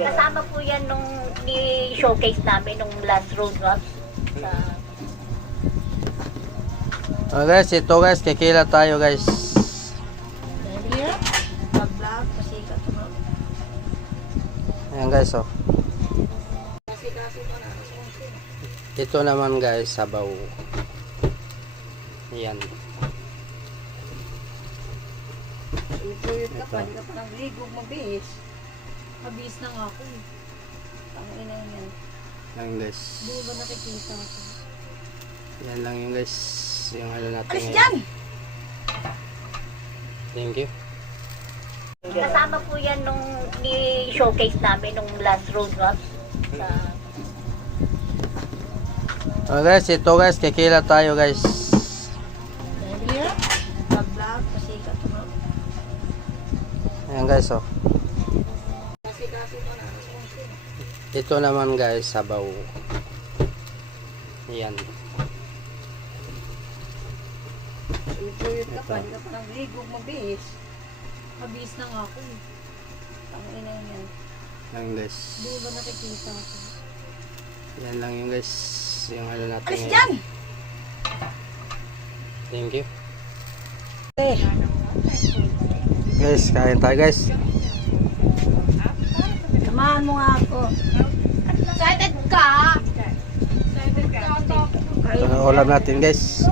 Kasama po yan nung ni-showcase namin nung last road map. Sa... Oh guys, ito guys, kikila tayo guys. Pag-vlog, kasi katulog. Ayan guys, oh. Ito naman guys, sabaw. Ayan. Ipuyod ka pa, hindi ka pa nang ligo, mabihis. Mabihis na nga ako eh. Tangina yan. Ayan guys. Di ba nakikita ako? Yan lang yung guys. Yung ano natin Alis ngayon. dyan! Thank you. Kasama po yan nung ni-showcase namin nung last road map. Sa... Oh guys, ito guys, kikila tayo guys. Pag-vlog, kasi katulog. Ayan guys, oh. Kasi ko na. Ito naman guys, sabaw. Ayan. Ipuyod ka pa, hindi ka pa nang ligo, mabihis. Mabihis na nga ako eh. Tangina yan. Ayan guys. Di ba nakikita ako? Yan lang yung guys. Yung ano natin Alis ngayon. dyan! Thank you. Eh. Guys, kain tayo guys. Samahan mo nga ako. Excited ka? Ito na ulam natin guys.